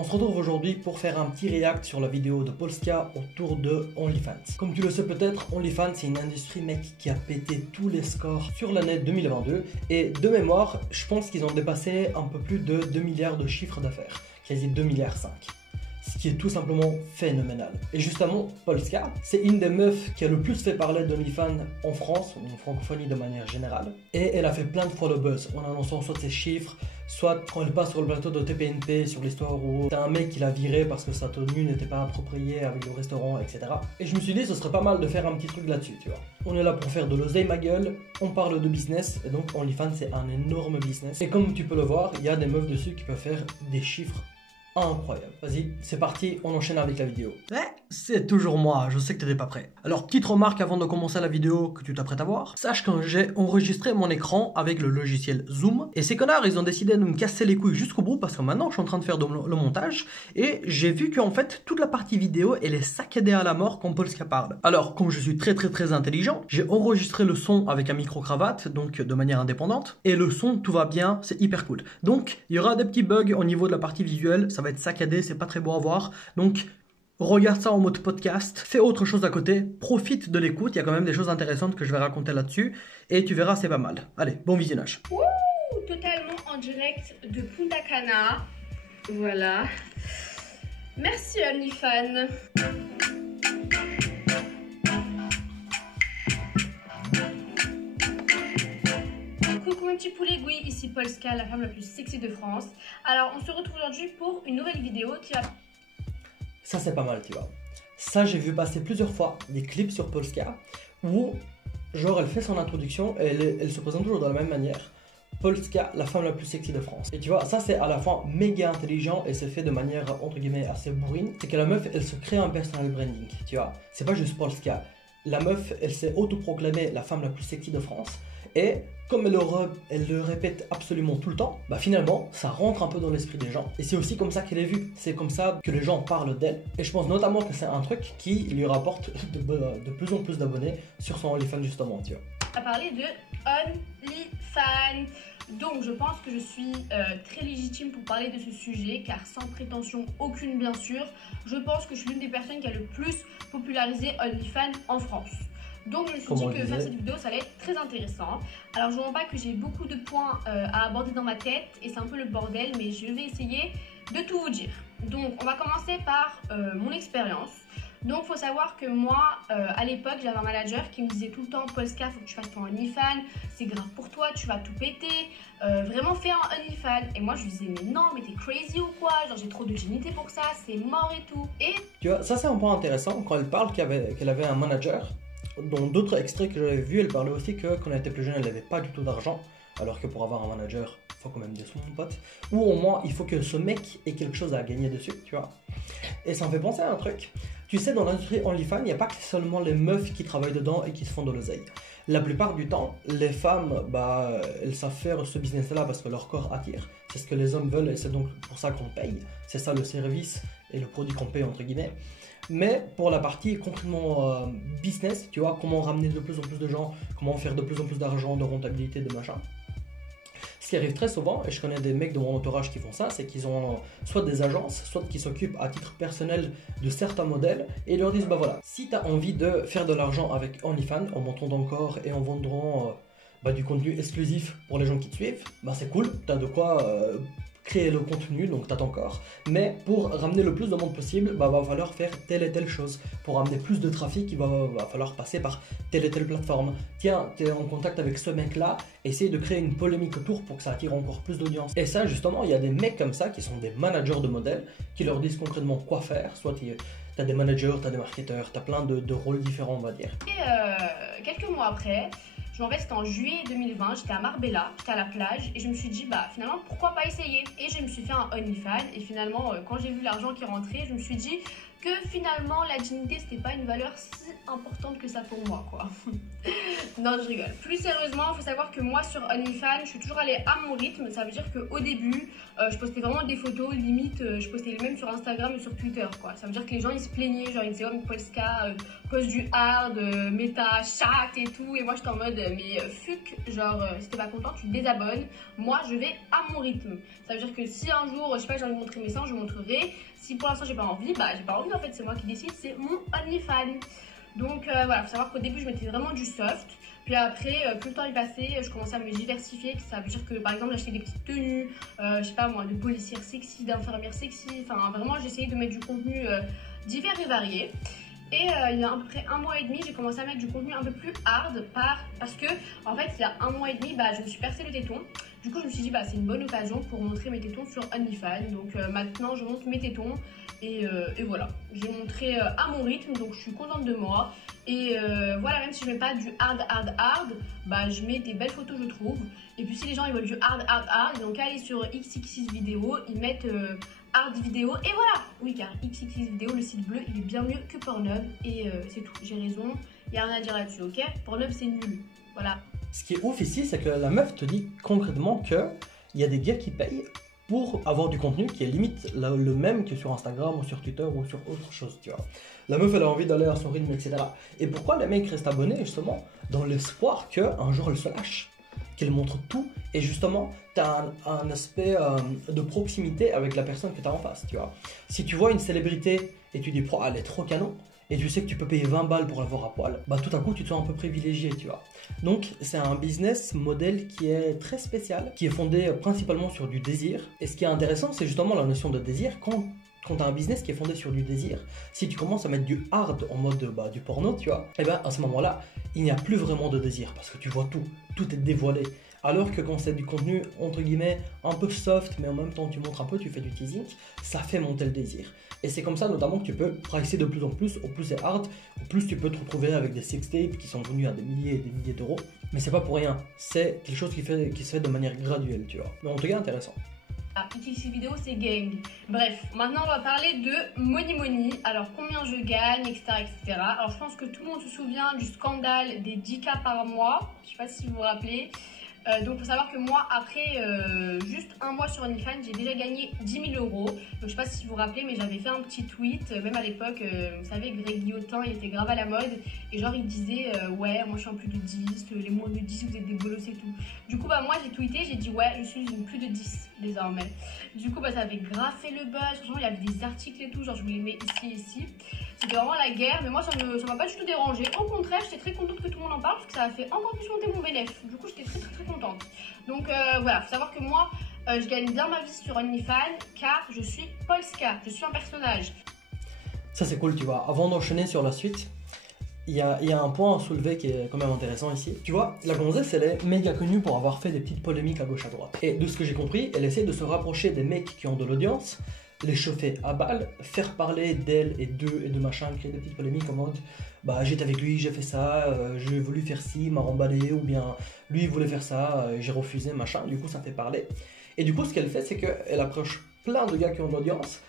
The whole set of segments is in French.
On se retrouve aujourd'hui pour faire un petit react sur la vidéo de Polska autour de OnlyFans. Comme tu le sais peut-être, OnlyFans c'est une industrie mec qui a pété tous les scores sur l'année 2022 et de mémoire, je pense qu'ils ont dépassé un peu plus de 2 milliards de chiffre d'affaires, quasi 2 milliards 5. Ce qui est tout simplement phénoménal. Et justement, Polska, c'est une des meufs qui a le plus fait parler d'OnlyFans en France, ou en francophonie de manière générale. Et elle a fait plein de fois le buzz en annonçant soit ses chiffres, soit quand elle passe sur le plateau de TPNP sur l'histoire où t'as un mec qui l'a viré parce que sa tenue n'était pas appropriée avec le restaurant, etc. Et je me suis dit, ce serait pas mal de faire un petit truc là-dessus, tu vois. On est là pour faire de l'oseille ma gueule, on parle de business, et donc OnlyFans c'est un énorme business. Et comme tu peux le voir, il y a des meufs dessus qui peuvent faire des chiffres incroyable. Vas-y, c'est parti, on enchaîne avec la vidéo. C'est toujours moi, je sais que t'étais pas prêt. Alors, petite remarque avant de commencer la vidéo que tu t'apprêtes à voir. Sache que j'ai enregistré mon écran avec le logiciel Zoom. Et ces connards, ils ont décidé de me casser les couilles jusqu'au bout parce que maintenant, je suis en train de faire le montage. Et j'ai vu qu'en fait, toute la partie vidéo, elle est saccadée à la mort quand Polska parle. Alors, comme je suis très intelligent, j'ai enregistré le son avec un micro-cravate, donc de manière indépendante. Et le son, tout va bien, c'est hyper cool. Donc, il y aura des petits bugs au niveau de la partie visuelle. Ça va être saccadé, c'est pas très beau à voir. Donc, regarde ça en mode podcast, fais autre chose à côté, profite de l'écoute, il y a quand même des choses intéressantes que je vais raconter là-dessus, et tu verras, c'est pas mal. Allez, bon visionnage. Ouh, totalement en direct de Punta Cana. Voilà. Merci OnlyFans. Coucou mes petits poulets, oui, ici Polska, la femme la plus sexy de France. Alors on se retrouve aujourd'hui pour une nouvelle vidéo qui va... Ça c'est pas mal, tu vois. Ça j'ai vu passer plusieurs fois des clips sur Polska où genre elle fait son introduction et elle se présente toujours de la même manière. Polska, la femme la plus sexy de France. Et tu vois, ça c'est à la fois méga intelligent et c'est fait de manière entre guillemets assez bourrine. C'est que la meuf elle se crée un personal branding, tu vois. C'est pas juste Polska. La meuf elle s'est autoproclamée la femme la plus sexy de France. Et comme elle le répète absolument tout le temps, bah finalement, ça rentre un peu dans l'esprit des gens. Et c'est aussi comme ça qu'elle est vue. C'est comme ça que les gens parlent d'elle. Et je pense notamment que c'est un truc qui lui rapporte de plus en plus d'abonnés sur son OnlyFans justement, tu vois. On va parler de OnlyFans. Donc je pense que je suis très légitime pour parler de ce sujet, car sans prétention aucune bien sûr, je pense que je suis l'une des personnes qui a le plus popularisé OnlyFans en France. Donc je me suis dit que faire cette vidéo ça allait être très intéressant. Alors je ne vois pas que j'ai beaucoup de points à aborder dans ma tête et c'est un peu le bordel, mais je vais essayer de tout vous dire. Donc on va commencer par mon expérience. Donc il faut savoir que moi à l'époque j'avais un manager qui me disait tout le temps Polska, faut que tu fasses ton OnlyFans, c'est grave pour toi, tu vas tout péter, vraiment fais un OnlyFans. Et moi je lui disais mais non mais t'es crazy ou quoi, genre j'ai trop de dignité pour ça, c'est mort et tout. Et tu vois, ça c'est un point intéressant quand elle parle qu'elle avait un manager. Dans d'autres extraits que j'avais vus, elle parlait aussi que quand elle était plus jeune, elle n'avait pas du tout d'argent. Alors que pour avoir un manager, il faut quand même des sous, mon pote. Ou au moins, il faut que ce mec ait quelque chose à gagner dessus, tu vois. Et ça me fait penser à un truc. Tu sais, dans l'industrie OnlyFans, il n'y a pas que seulement les meufs qui travaillent dedans et qui se font de l'oseille. La plupart du temps, les femmes, bah, elles savent faire ce business-là parce que leur corps attire. C'est ce que les hommes veulent et c'est donc pour ça qu'on paye. C'est ça le service et le produit qu'on paye, entre guillemets. Mais pour la partie concrètement business, tu vois, comment ramener de plus en plus de gens, comment faire de plus en plus d'argent, de rentabilité, de machin. Ce qui arrive très souvent, et je connais des mecs de mon entourage qui font ça, c'est qu'ils ont soit des agences, soit qui s'occupent à titre personnel de certains modèles, et ils leur disent, bah voilà, si tu as envie de faire de l'argent avec OnlyFans, en montant ton corps et en vendant du contenu exclusif pour les gens qui te suivent, bah c'est cool, tu as de quoi... créer le contenu, donc tu as ton corps, mais pour ramener le plus de monde possible, bah, va falloir faire telle et telle chose. Pour ramener plus de trafic, il va falloir passer par telle et telle plateforme. Tiens, tu es en contact avec ce mec-là, essaye de créer une polémique autour pour que ça attire encore plus d'audience. Et ça, justement, il y a des mecs comme ça qui sont des managers de modèles, qui leur disent concrètement quoi faire. Soit tu as des managers, tu as des marketeurs, tu as plein de rôles différents, on va dire. Et quelques mois après, je m'en vais, c'était en juillet 2020, j'étais à Marbella, j'étais à la plage et je me suis dit bah finalement pourquoi pas essayer. Et je me suis fait un OnlyFans et finalement quand j'ai vu l'argent qui rentrait, je me suis dit que finalement la dignité c'était pas une valeur si importante que ça pour moi quoi. Non, je rigole. Plus sérieusement, il faut savoir que moi sur OnlyFans, je suis toujours allée à mon rythme. Ça veut dire qu'au début, je postais vraiment des photos, limite, je postais les mêmes sur Instagram et sur Twitter quoi. Ça veut dire que les gens ils se plaignaient, genre ils disaient oh mais Polska poste du hard, méta, chat et tout. Et moi j'étais en mode mais fuck, genre si t'es pas content, tu te désabonnes. Moi je vais à mon rythme. Ça veut dire que si un jour, je sais pas, j'ai envie de montrer mes seins, je montrerai. Si pour l'instant j'ai pas envie, bah j'ai pas envie en fait, c'est moi qui décide, c'est mon OnlyFans. Donc voilà, faut savoir qu'au début je mettais vraiment du soft. Puis après, plus le temps est passé, je commençais à me diversifier. Ça veut dire que par exemple j'achetais des petites tenues, je sais pas moi, de policières sexy, d'infirmières sexy. Enfin vraiment j'essayais de mettre du contenu divers et varié. Et il y a à peu près 1 mois et demi, j'ai commencé à mettre du contenu un peu plus hard parce que en fait il y a 1 mois et demi, bah, je me suis percé le téton. Du coup je me suis dit bah, c'est une bonne occasion pour montrer mes tétons sur OnlyFans. Donc maintenant je montre mes tétons et voilà. J'ai montré à mon rythme, donc je suis contente de moi. Et voilà, même si je mets pas du hard, bah, je mets des belles photos je trouve. Et puis si les gens ils veulent du hard, ils n'ont qu'à aller sur XXX vidéo, ils mettent hard vidéo et voilà. Oui car XXX vidéo, le site bleu, il est bien mieux que Pornhub et c'est tout, j'ai raison, il n'y a rien à dire là-dessus, ok. Pornhub c'est nul, voilà. Ce qui est ouf ici, c'est que la meuf te dit concrètement qu'il y a des gars qui payent pour avoir du contenu qui est limite le même que sur Instagram ou sur Twitter ou sur autre chose, tu vois. La meuf, elle a envie d'aller à son rythme, etc. Et pourquoi les mecs restent abonnés, justement, dans l'espoir qu'un jour elle se lâche, qu'elle montre tout, et justement, tu as un aspect de proximité avec la personne que tu as en face, tu vois. Si tu vois une célébrité et tu dis, oh, elle est trop canon, et tu sais que tu peux payer 20 balles pour la voir à poil, bah tout à coup tu te sens un peu privilégié, tu vois. Donc c'est un business model qui est très spécial, qui est fondé principalement sur du désir. Et ce qui est intéressant, c'est justement la notion de désir. Quand tu as un business qui est fondé sur du désir, si tu commences à mettre du hard en mode du porno, tu vois, et bien à ce moment-là, il n'y a plus vraiment de désir parce que tu vois tout est dévoilé. Alors que quand c'est du contenu entre guillemets un peu soft, mais en même temps tu montres un peu, tu fais du teasing, ça fait monter le désir. Et c'est comme ça notamment que tu peux pricer de plus en plus, au plus c'est hard, au plus tu peux te retrouver avec des sextapes qui sont venus à des milliers et des milliers d'euros. Mais c'est pas pour rien, c'est quelque chose qui se fait de manière graduelle, tu vois. Mais en tout cas intéressant. Ah, XXX vidéo c'est gang. Bref, maintenant on va parler de Money Money. Alors combien je gagne, etc., etc. Alors je pense que tout le monde se souvient du scandale des 10K par mois. Je sais pas si vous vous rappelez. Donc il faut savoir que moi après juste 1 mois sur OnlyFans j'ai déjà gagné 10 000 euros. Donc je sais pas si vous vous rappelez mais j'avais fait un petit tweet, même à l'époque vous savez Greg Guillotin il était grave à la mode et genre il disait ouais moi je suis en plus de 10, les moins de 10 vous êtes des bolosses et tout. Du coup bah moi j'ai tweeté, j'ai dit ouais je suis une plus de 10 désormais. Du coup bah ça avait grave fait le buzz, franchement il y avait des articles et tout, genre je vous les mets ici et ici. C'était vraiment la guerre, mais moi ça m'a pas du tout dérangé. Au contraire, j'étais très contente que tout le monde en parle parce que ça a fait encore plus monter mon bénéfice. Du coup, j'étais très contente. Donc voilà, faut savoir que moi, je gagne bien ma vie sur OnlyFans car je suis Polska, je suis un personnage. Ça c'est cool, tu vois. Avant d'enchaîner sur la suite, il y a un point à soulever qui est quand même intéressant ici. Tu vois, la gonzesse, elle est méga connue pour avoir fait des petites polémiques à gauche à droite. Et de ce que j'ai compris, elle essaie de se rapprocher des mecs qui ont de l'audience, les chauffer à balle, faire parler d'elle et d'eux et de machin, créer des petites polémiques en mode bah j'étais avec lui, j'ai fait ça, j'ai voulu faire ci, il m'a remballé, ou bien lui il voulait faire ça, j'ai refusé, machin, du coup ça fait parler. Et du coup ce qu'elle fait c'est qu'elle approche plein de gars qui ont de l'audience,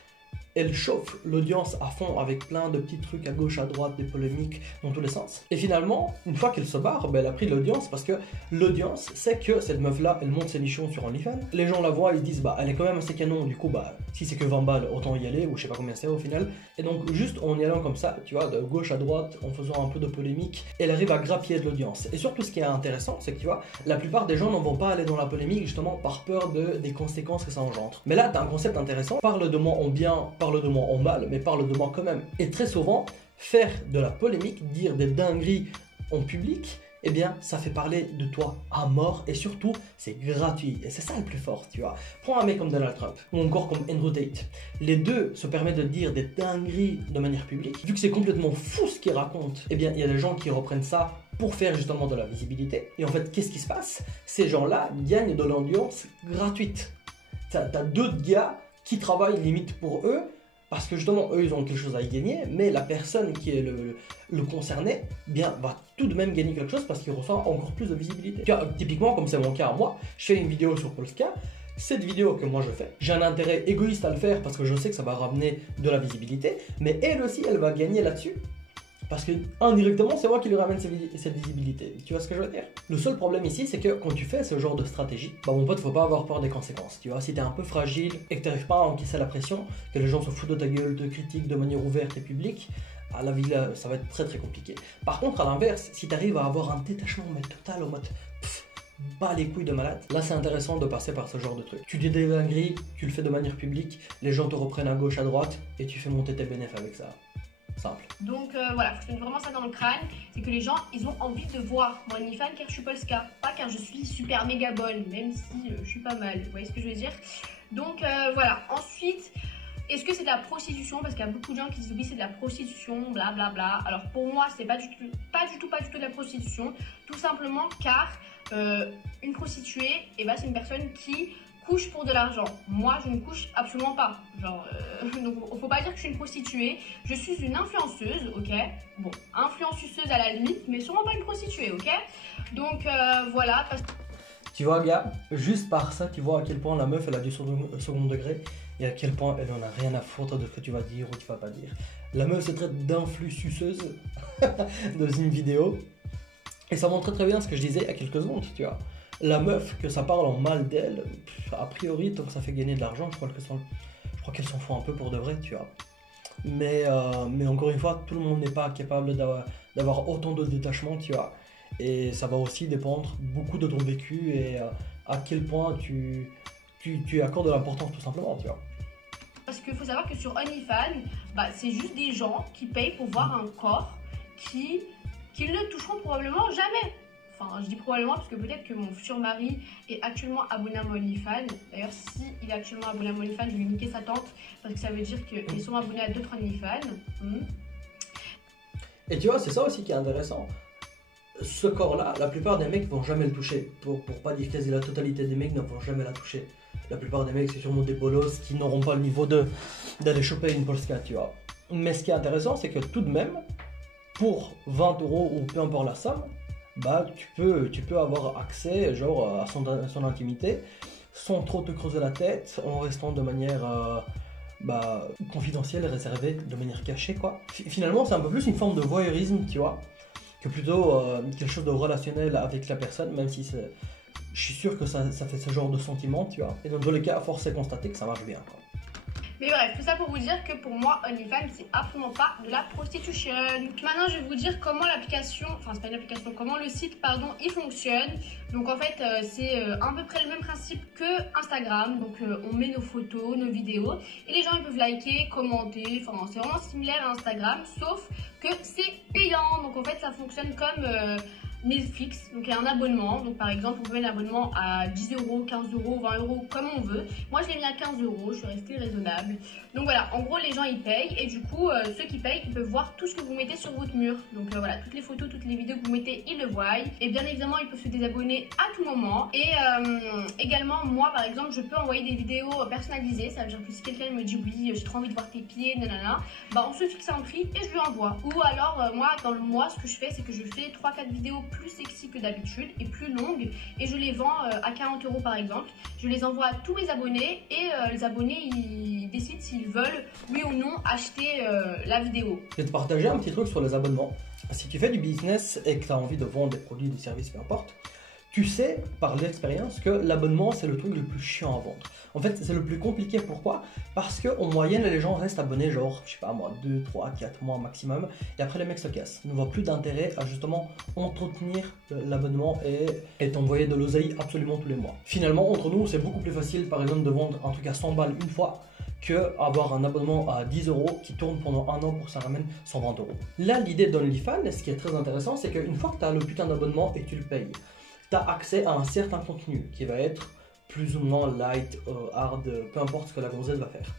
elle chauffe l'audience à fond avec plein de petits trucs à gauche, à droite, des polémiques dans tous les sens. Et finalement, une fois qu'elle se barre, elle a pris l'audience parce que l'audience sait que cette meuf-là, elle monte ses nichons sur OnlyFans. Les gens la voient, ils disent bah elle est quand même assez canon, du coup bah si c'est que 20 balles, autant y aller, ou je sais pas combien c'est au final. Et donc juste en y allant comme ça, tu vois, de gauche à droite, en faisant un peu de polémique, elle arrive à grappiller de l'audience. Et surtout ce qui est intéressant, c'est que tu vois, la plupart des gens n'en vont pas aller dans la polémique justement par peur des conséquences que ça engendre. Mais là, t'as un concept intéressant, parle de moi en bien, parle de moi en mal, mais parle de moi quand même. Et très souvent, faire de la polémique, dire des dingueries en public, eh bien, ça fait parler de toi à mort et surtout, c'est gratuit. Et c'est ça le plus fort, tu vois. Prends un mec comme Donald Trump ou encore comme Andrew Tate. Les deux se permettent de dire des dingueries de manière publique. Vu que c'est complètement fou ce qu'ils racontent, eh bien, il y a des gens qui reprennent ça pour faire justement de la visibilité. Et en fait, qu'est-ce qui se passe? Ces gens-là gagnent de l'audience gratuite. T'as d'autres gars qui travaillent limite pour eux, parce que justement, eux, ils ont quelque chose à y gagner, mais la personne qui est le concerné, bien, va tout de même gagner quelque chose parce qu'il reçoit encore plus de visibilité. Tu vois, typiquement, comme c'est mon cas à moi, je fais une vidéo sur Polska, cette vidéo que moi je fais, j'ai un intérêt égoïste à le faire parce que je sais que ça va ramener de la visibilité, mais elle aussi, elle va gagner là-dessus. Parce que indirectement, c'est moi qui lui ramène cette visibilité. Tu vois ce que je veux dire? Le seul problème ici, c'est que quand tu fais ce genre de stratégie, bah mon pote, faut pas avoir peur des conséquences. Tu vois, si t'es un peu fragile et que t'arrives pas à encaisser la pression, que les gens se foutent de ta gueule, te critiquent de manière ouverte et publique, à la vie, là, ça va être très très compliqué. Par contre, à l'inverse, si t'arrives à avoir un détachement mais total en mode bas les couilles de malade, là c'est intéressant de passer par ce genre de truc. Tu dis des dingueries, tu le fais de manière publique, les gens te reprennent à gauche, à droite, et tu fais monter tes bénéfices avec ça. Simple. Donc voilà, faut se mettre vraiment ça dans le crâne, c'est que les gens, ils ont envie de voir mon OnlyFans car je suis Polska, pas car je suis super méga bonne, même si je suis pas mal, vous voyez ce que je veux dire? Donc voilà, ensuite, est-ce que c'est de la prostitution? Parce qu'il y a beaucoup de gens qui disent oui c'est de la prostitution, blablabla. Bla bla. Alors pour moi, c'est pas du tout de la prostitution, tout simplement car une prostituée, ben, c'est une personne qui couche pour de l'argent. Moi, je ne couche absolument pas. Genre, donc, faut pas dire que je suis une prostituée. Je suis une influenceuse, ok? Bon, influenceuse à la limite, mais sûrement pas une prostituée, ok? Donc, voilà. Tu vois, gars, juste par ça, tu vois à quel point la meuf, elle a du second degré et à quel point elle en a rien à foutre de ce que tu vas dire ou tu vas pas dire. La meuf se traite d'influenceuse dans une vidéo et ça montre très bien ce que je disais il y a quelques secondes, tu vois. La meuf, que ça parle en mal d'elle, a priori, tant que ça fait gagner de l'argent, je crois qu'elle s'en fout un peu pour de vrai, tu vois. Mais encore une fois, tout le monde n'est pas capable d'avoir autant de détachement, tu vois. Et ça va aussi dépendre beaucoup de ton vécu et à quel point tu accordes de l'importance tout simplement, tu vois. Parce qu'il faut savoir que sur OnlyFans, bah, c'est juste des gens qui payent pour voir un corps qu'ils ne toucheront probablement jamais. Enfin, je dis probablement parce que peut-être que mon futur mari est actuellement abonné à mon OnlyFans. D'ailleurs, s'il est actuellement abonné à mon OnlyFans, je vais niquer sa tante parce que ça veut dire qu'ils sont abonnés à d'autres OnlyFans. Et tu vois, c'est ça aussi qui est intéressant. Ce corps-là, la plupart des mecs vont jamais le toucher. Pour pas dire quasi la totalité des mecs ne vont jamais la toucher. La plupart des mecs, c'est sûrement des bolos qui n'auront pas le niveau d'aller choper une Polska, tu vois. Mais ce qui est intéressant, c'est que tout de même, pour 20 € ou peu importe la somme, bah tu peux avoir accès genre à son intimité sans trop te creuser la tête, en restant de manière confidentielle, réservée, de manière cachée quoi. Finalement c'est un peu plus une forme de voyeurisme, tu vois, que plutôt quelque chose de relationnel avec la personne, même si je suis sûr que ça fait ce genre de sentiment, tu vois. Et dans tous les cas, force est de constater que ça marche bien quoi. Mais bref, tout ça pour vous dire que pour moi, OnlyFans, c'est absolument pas de la prostitution. Maintenant, je vais vous dire comment l'application, enfin c'est pas une application, comment le site, pardon, il fonctionne. Donc en fait, c'est à peu près le même principe que Instagram. Donc on met nos photos, nos vidéos, et les gens ils peuvent liker, commenter, enfin c'est vraiment similaire à Instagram, sauf que c'est payant. Donc en fait, ça fonctionne comme Netflix, donc il y a un abonnement, donc par exemple on peut mettre un abonnement à 10 €, 15 €, 20 € comme on veut. Moi je l'ai mis à 15 €, je suis restée raisonnable. Donc voilà, en gros les gens ils payent et du coup ceux qui payent ils peuvent voir tout ce que vous mettez sur votre mur. Donc voilà, toutes les photos, toutes les vidéos que vous mettez ils le voient. Et bien évidemment ils peuvent se désabonner à tout moment. Et également moi par exemple je peux envoyer des vidéos personnalisées, ça veut dire que si quelqu'un me dit oui j'ai trop envie de voir tes pieds, nanana, bah on se fixe un prix et je lui envoie. Ou alors moi dans le mois ce que je fais c'est que je fais 3-4 vidéos plus sexy que d'habitude et plus longues et je les vends à 40 € par exemple. Je les envoie à tous mes abonnés et les abonnés ils décident s'ils veulent oui ou non acheter la vidéo. Je vais te partager un petit truc sur les abonnements. Si tu fais du business et que tu as envie de vendre des produits, des services, peu importe, tu sais par l'expérience que l'abonnement c'est le truc le plus chiant à vendre. En fait c'est le plus compliqué, pourquoi? Parce qu'en moyenne les gens restent abonnés genre, je sais pas moi, 2, 3, 4 mois maximum et après les mecs se cassent. Ils ne voient plus d'intérêt à justement entretenir l'abonnement et t'envoyer de l'oseille absolument tous les mois. Finalement entre nous c'est beaucoup plus facile par exemple de vendre un truc à 100 balles une fois que avoir un abonnement à 10 € qui tourne pendant un an pour que ça ramène 120 €. Là l'idée d'OnlyFans, ce qui est très intéressant, c'est qu'une fois que tu as le putain d'abonnement et que tu le payes, tu as accès à un certain contenu qui va être plus ou moins light, hard, peu importe ce que la gonzesse va faire.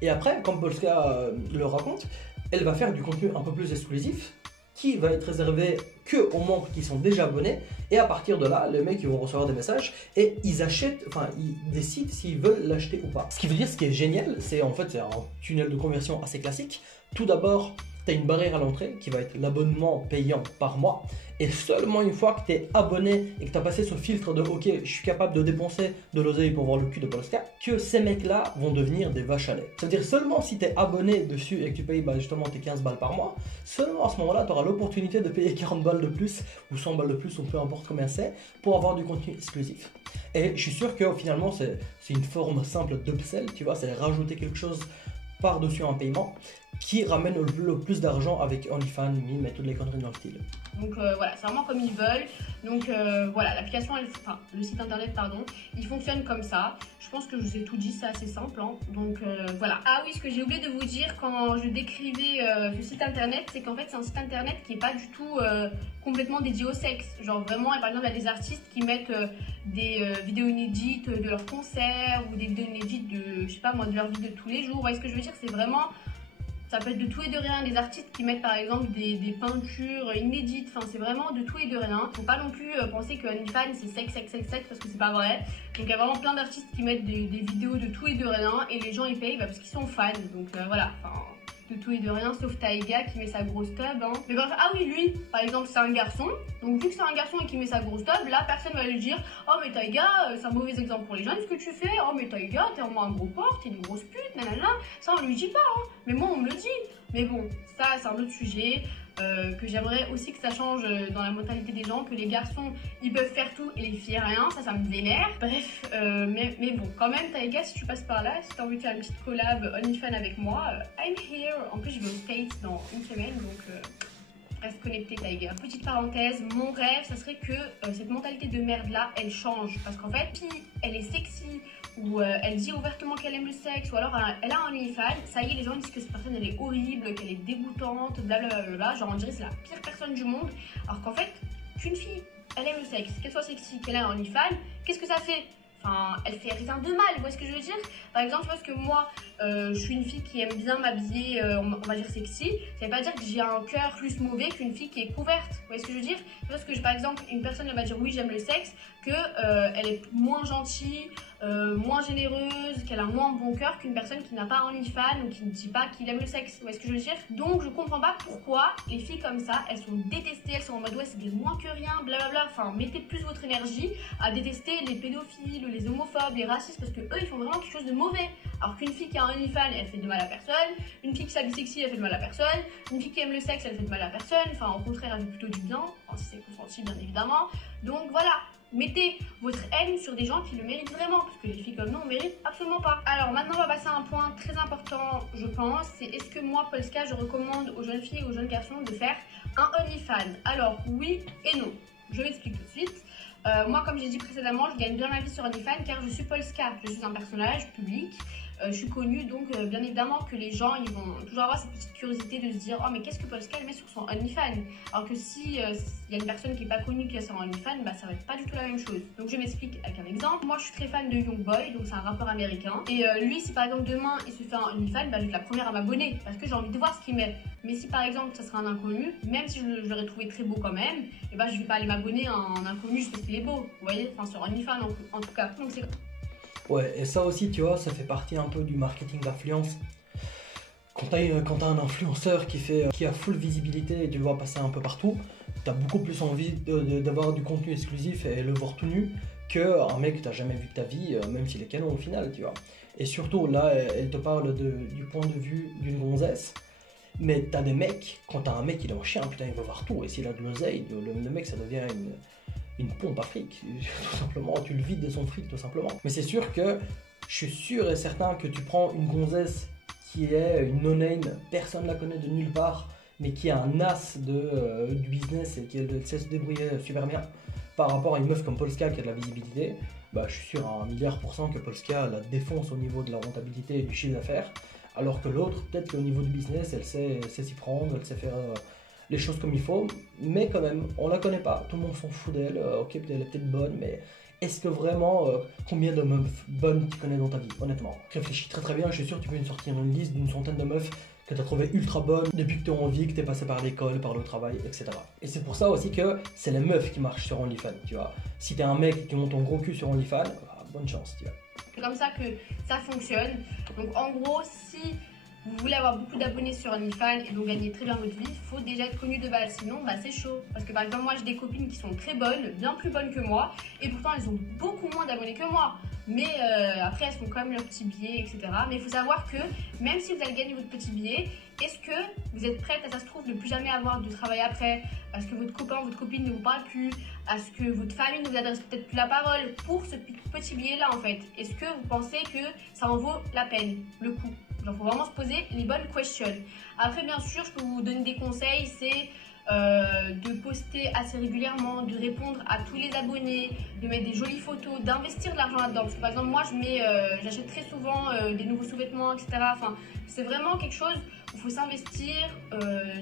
Et après, comme Polska le raconte, elle va faire du contenu un peu plus exclusif qui va être réservé que aux membres qui sont déjà abonnés, et à partir de là, les mecs ils vont recevoir des messages et ils achètent, enfin ils décident s'ils veulent l'acheter ou pas. Ce qui veut dire, ce qui est génial, c'est en fait c'est un tunnel de conversion assez classique. Tout d'abord, tu as une barrière à l'entrée qui va être l'abonnement payant par mois. Et seulement une fois que tu es abonné et que tu as passé ce filtre de ok, je suis capable de dépenser de l'oseille pour voir le cul de Polska, que ces mecs-là vont devenir des vaches à lait. Ça veut dire seulement si tu es abonné dessus et que tu payes justement tes 15 balles par mois, seulement à ce moment-là, tu auras l'opportunité de payer 40 balles de plus ou 100 balles de plus ou peu importe combien c'est pour avoir du contenu exclusif. Et je suis sûr que finalement, c'est une forme simple d'upsell, tu vois, c'est rajouter quelque chose par-dessus un paiement qui ramène le plus d'argent avec OnlyFans, Mime et toutes les conneries dans le style. Donc voilà, c'est vraiment comme ils veulent. Donc voilà, l'application, enfin le site internet, pardon, il fonctionne comme ça. Je pense que je vous ai tout dit, c'est assez simple. Hein. Donc voilà. Ah oui, ce que j'ai oublié de vous dire quand je décrivais ce site internet, c'est qu'en fait c'est un site internet qui n'est pas du tout complètement dédié au sexe. Genre vraiment, par exemple, il y a des artistes qui mettent des vidéos inédites de leurs concerts ou des vidéos inédites de, je sais pas moi, de leur vie de tous les jours. Vous voyez ce que je veux dire? C'est vraiment... Ça peut être de tout et de rien, des artistes qui mettent par exemple des peintures inédites, enfin c'est vraiment de tout et de rien. Faut pas non plus penser que OnlyFans c'est sexe parce que c'est pas vrai. Donc il y a vraiment plein d'artistes qui mettent des vidéos de tout et de rien et les gens ils payent parce qu'ils sont fans. Donc voilà, enfin de tout et de rien sauf Taiga qui met sa grosse tub. Hein. Mais ah oui, lui par exemple c'est un garçon, donc vu que c'est un garçon et qu'il met sa grosse tub, là personne va lui dire oh mais Taiga c'est un mauvais exemple pour les jeunes ce que tu fais, oh mais Taiga t'es vraiment un gros porc, t'es une grosse pute, nanana. Ça on lui dit pas, hein. Mais moi on me le dit. Mais bon, ça c'est un autre sujet. Que j'aimerais aussi que ça change dans la mentalité des gens, que les garçons ils peuvent faire tout et les filles rien, ça me vénère. Bref, mais bon, quand même Taiga, si tu passes par là, si t'as envie de faire une petite collab OnlyFans avec moi, I'm here. En plus je vais aux States dans une semaine, donc reste connecté Taiga. Petite parenthèse, mon rêve ça serait que cette mentalité de merde là elle change, parce qu'en fait si elle est sexy ou elle dit ouvertement qu'elle aime le sexe, ou alors elle a un OnlyFans, ça y est les gens disent que cette personne elle est horrible, qu'elle est dégoûtante, blablabla, genre on dirait que c'est la pire personne du monde, alors qu'en fait qu'une fille elle aime le sexe, qu'elle soit sexy, qu'elle a un OnlyFans, qu'est-ce que ça fait? Enfin, elle fait rien de mal, vous voyez ce que je veux dire? Par exemple, parce que moi, je suis une fille qui aime bien m'habiller, on va dire sexy. Ça veut pas dire que j'ai un cœur plus mauvais qu'une fille qui est couverte. Vous voyez ce que je veux dire? Parce que, par exemple, une personne elle va dire oui, j'aime le sexe, que elle est moins gentille, moins généreuse, qu'elle a moins bon cœur qu'une personne qui n'a pas un OnlyFans ou qui ne dit pas qu'il aime le sexe. Vous voyez ce que je veux dire? Donc, je comprends pas pourquoi les filles comme ça, elles sont détestées, elles sont en mode ouais, c'est des moins que rien, blablabla. Enfin, mettez plus votre énergie à détester les pédophiles, les homophobes, les racistes, parce que eux ils font vraiment quelque chose de mauvais. Alors qu'une fille qui a un OnlyFans elle fait de mal à personne, une fille qui s'habille sexy elle fait de mal à personne, une fille qui aime le sexe elle fait de mal à personne, enfin au contraire elle fait plutôt du bien, enfin si c'est consenti bien évidemment. Donc voilà, mettez votre haine sur des gens qui le méritent vraiment, parce que les filles comme nous on mérite absolument pas. Alors maintenant on va passer à un point très important je pense, c'est est-ce que moi Polska je recommande aux jeunes filles et aux jeunes garçons de faire un OnlyFans? Alors oui et non, je m'explique tout de suite. Moi, comme j'ai dit précédemment, je gagne bien ma vie sur OnlyFans car je suis Polska. Je suis un personnage public, je suis connue, donc bien évidemment que les gens ils vont toujours avoir cette petite curiosité de se dire oh mais qu'est-ce que Polska elle met sur son OnlyFans? Alors que si y a une personne qui n'est pas connue qui a son OnlyFans, bah ça va être pas du tout la même chose. Donc je m'explique avec un exemple. Moi je suis très fan de Youngboy, donc c'est un rappeur américain. Et lui si par exemple demain il se fait un OnlyFans, bah je vais être la première à m'abonner parce que j'ai envie de voir ce qu'il met. Mais si par exemple ça sera un inconnu, même si je l'aurais trouvé très beau quand même, et bah je vais pas aller m'abonner à un inconnu juste parce qu'il est beau. Vous voyez, enfin sur OnlyFans en tout cas. Donc c'est... Ouais, et ça aussi, tu vois, ça fait partie un peu du marketing d'influence. Quand t'as un influenceur qui a full visibilité et tu le vois passer un peu partout, t'as beaucoup plus envie d'avoir du contenu exclusif et le voir tout nu qu'un mec que t'as jamais vu de ta vie, même s'il est canon au final, tu vois. Et surtout, là, elle te parle du point de vue d'une gonzesse, mais t'as des mecs, quand t'as un mec, il est en chien, putain, il veut voir tout, et s'il a de l'oseille, le mec, ça devient une pompe à fric, tout simplement, tu le vides de son fric, tout simplement. Mais c'est sûr que, je suis sûr et certain que tu prends une gonzesse qui est une no-name, personne ne la connaît de nulle part, mais qui a un as du business et qui sait se débrouiller super bien, par rapport à une meuf comme Polska qui a de la visibilité, bah, je suis sûr à 1 000 000% que Polska la défonce au niveau de la rentabilité et du chiffre d'affaires, alors que l'autre, peut-être qu'au niveau du business, elle sait s'y prendre, elle sait faire les choses comme il faut, mais quand même, on la connaît pas, tout le monde s'en fout d'elle, ok, elle est peut-être bonne, mais est-ce que vraiment, combien de meufs bonnes tu connais dans ta vie, honnêtement? Réfléchis très très bien, je suis sûr que tu peux nous sortir une liste d'une centaine de meufs que tu as trouvé ultra bonnes depuis que tu es en vie, que tu es passé par l'école, par le travail, etc. Et c'est pour ça aussi que c'est les meufs qui marchent sur OnlyFans, tu vois. Si tu es un mec qui monte ton gros cul sur OnlyFans, bah, bonne chance, tu vois. C'est comme ça que ça fonctionne. Donc en gros, si vous voulez avoir beaucoup d'abonnés sur OnlyFans et donc gagner très bien votre vie, il faut déjà être connu de base, sinon c'est chaud. Parce que par exemple moi j'ai des copines qui sont très bonnes, bien plus bonnes que moi, et pourtant elles ont beaucoup moins d'abonnés que moi. Mais après elles font quand même leur petit billet, etc. Mais il faut savoir que même si vous allez gagner votre petit billet, est-ce que vous êtes prête à ça se trouve ne plus jamais avoir de travail après, parce que votre copain, votre copine ne vous parle plus, à ce que votre famille ne vous adresse peut-être plus la parole pour ce petit billet là en fait. Est-ce que vous pensez que ça en vaut la peine, le coup? Il faut vraiment se poser les bonnes questions. Après bien sûr je peux vous donner des conseils, c'est de poster assez régulièrement, de répondre à tous les abonnés, de mettre des jolies photos, d'investir de l'argent là-dedans. Parce que par exemple moi j'achète très souvent des nouveaux sous-vêtements, etc. Enfin, c'est vraiment quelque chose où il faut s'investir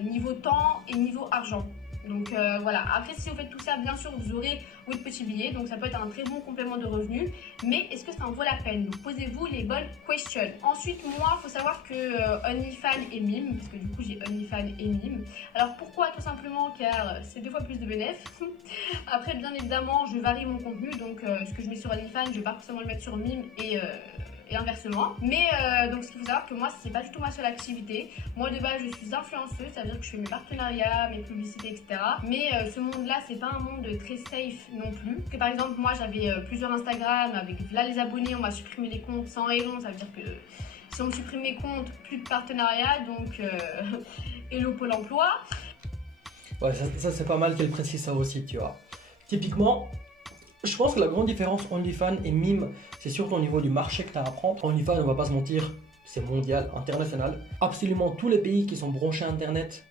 niveau temps et niveau argent. Donc voilà, après si vous faites tout ça, bien sûr vous aurez votre petit billet, donc ça peut être un très bon complément de revenus, mais est-ce que ça en vaut la peine? Donc posez-vous les bonnes questions. Ensuite moi, il faut savoir que OnlyFans et Mime, parce que du coup j'ai OnlyFans et Mime. Alors pourquoi? Tout simplement car c'est 2 fois plus de bénéfices. Après bien évidemment je varie mon contenu, donc ce que je mets sur OnlyFans, je vais pas forcément le mettre sur Mime et inversement. Mais donc ce qu'il faut savoir que moi c'est pas du tout ma seule activité. Moi de base je suis influenceuse, ça veut dire que je fais mes partenariats, mes publicités, etc. Mais ce monde là c'est pas un monde très safe non plus. Parce que par exemple moi j'avais plusieurs Instagram avec là les abonnés, on m'a supprimé les comptes sans raison, ça veut dire que si on me supprime mes comptes, plus de partenariat, donc hello Pôle emploi. Ouais, ça c'est pas mal qu'elle précise ça aussi, tu vois. Typiquement, je pense que la grande différence OnlyFans et Mime, c'est surtout au niveau du marché que tu as à prendre. OnlyFans, on va pas se mentir, c'est mondial, international. Absolument tous les pays qui sont branchés à Internet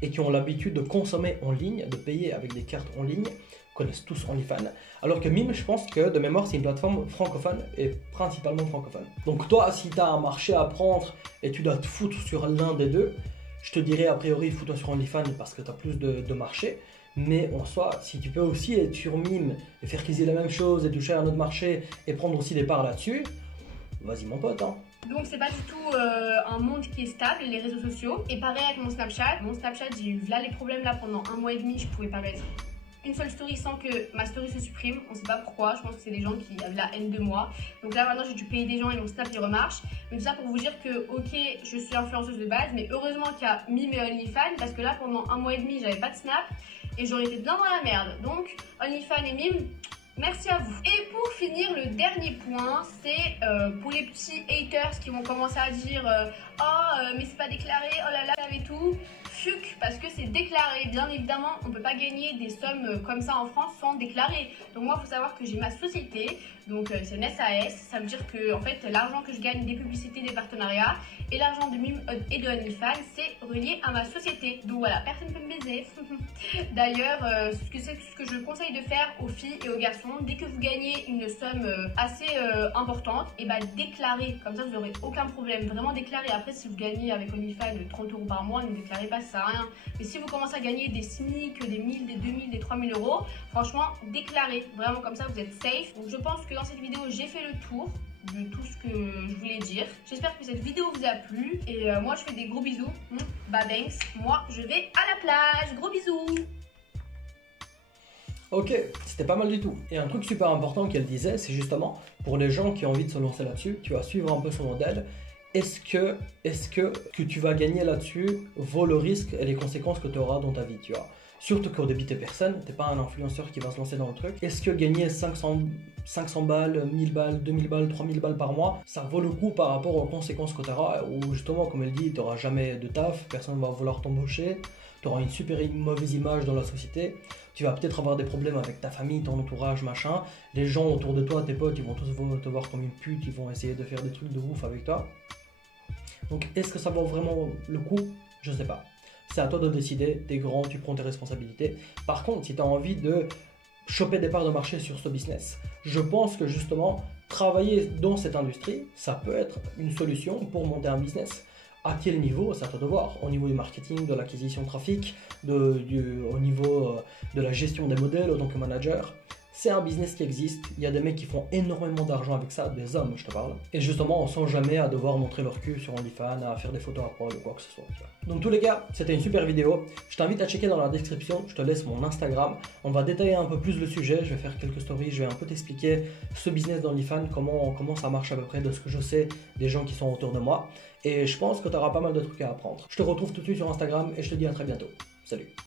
et qui ont l'habitude de consommer en ligne, de payer avec des cartes en ligne, connaissent tous OnlyFans. Alors que Mime, je pense que de mémoire, c'est une plateforme francophone et principalement francophone. Donc toi, si tu as un marché à prendre et tu dois te foutre sur l'un des deux, je te dirais a priori fous-toi sur OnlyFans parce que tu as plus de marché. Mais en soi, si tu peux aussi être sur Mime et faire qu'ils aient la même chose et toucher à un autre marché et prendre aussi des parts là-dessus, vas-y mon pote, hein. Donc c'est pas du tout un monde qui est stable, les réseaux sociaux. Et pareil avec mon Snapchat. Mon Snapchat, j'ai eu là les problèmes là pendant 1 mois et demi, je pouvais pas mettre une seule story sans que ma story se supprime. On sait pas pourquoi, je pense que c'est des gens qui avaient la haine de moi. Donc là maintenant j'ai dû payer des gens et mon Snap il remarche. Mais tout ça pour vous dire que ok, je suis influenceuse de base, mais heureusement qu'il y a Mime et OnlyFans parce que là pendant 1 mois et demi j'avais pas de Snap et j'aurais été bien dans la merde. Donc OnlyFans et Mime, merci à vous. Et pour finir, le dernier point, c'est pour les petits haters qui vont commencer à dire mais c'est pas déclaré, oh là là, et tout. Fuck, parce que c'est déclaré. Bien évidemment, on peut pas gagner des sommes comme ça en France sans déclarer. Donc moi, il faut savoir que j'ai ma société, donc c'est une SAS. Ça veut dire que en fait, l'argent que je gagne des publicités, des partenariats et l'argent de Mime et de OnlyFans, c'est relié à ma société. Donc voilà, personne ne peut me baiser. D'ailleurs, ce que je conseille de faire aux filles et aux garçons, dès que vous gagnez une somme assez importante, et bah déclarez. Comme ça, vous n'aurez aucun problème. Vraiment déclarez. Après, si vous gagnez avec OnlyFans 30 € par mois, ne déclarez pas, ça sert à rien. Mais si vous commencez à gagner des SMIC, des 1000, des 2000, des 3000 €, franchement, déclarez. Vraiment, comme ça, vous êtes safe. Donc je pense que dans cette vidéo, j'ai fait le tour de tout ce que je voulais dire. J'espère que cette vidéo vous a plu. Et moi, je fais des gros bisous. Bah thanks. Moi, je vais à la plage. Gros bisous. Ok, c'était pas mal du tout. Et un truc super important qu'elle disait, c'est justement, pour les gens qui ont envie de se lancer là-dessus, tu vas suivre un peu son modèle. Est-ce que tu vas gagner là-dessus vaut le risque et les conséquences que tu auras dans ta vie, tu vois. Surtout qu'au début, t'es personne, t'es pas un influenceur qui va se lancer dans le truc. Est-ce que gagner 500 balles, 1000 balles, 2000 balles, 3000 balles par mois, ça vaut le coup par rapport aux conséquences que tu auras, ou justement, comme elle dit, tu n'auras jamais de taf, personne ne va vouloir t'embaucher, tu auras une super mauvaise image dans la société, tu vas peut-être avoir des problèmes avec ta famille, ton entourage, machin, les gens autour de toi, tes potes, ils vont tous te voir comme une pute, ils vont essayer de faire des trucs de ouf avec toi. Donc, est-ce que ça vaut vraiment le coup? Je sais pas. C'est à toi de décider, t'es grand, tu prends tes responsabilités. Par contre, si tu as envie de choper des parts de marché sur ce business, je pense que justement, travailler dans cette industrie, ça peut être une solution pour monter un business. À quel niveau, c'est à toi de voir. Au niveau du marketing, de l'acquisition de trafic, au niveau de la gestion des modèles en tant que manager, c'est un business qui existe. Il y a des mecs qui font énormément d'argent avec ça, des hommes, je te parle. Et justement, on sent jamais à devoir montrer leur cul sur OnlyFans, à faire des photos à poil ou quoi que ce soit. Tu vois. Donc, dans tous les cas, c'était une super vidéo. Je t'invite à checker dans la description. Je te laisse mon Instagram. On va détailler un peu plus le sujet. Je vais faire quelques stories. Je vais un peu t'expliquer ce business d'OnlyFans, comment ça marche à peu près, de ce que je sais des gens qui sont autour de moi. Et je pense que tu auras pas mal de trucs à apprendre. Je te retrouve tout de suite sur Instagram et je te dis à très bientôt. Salut!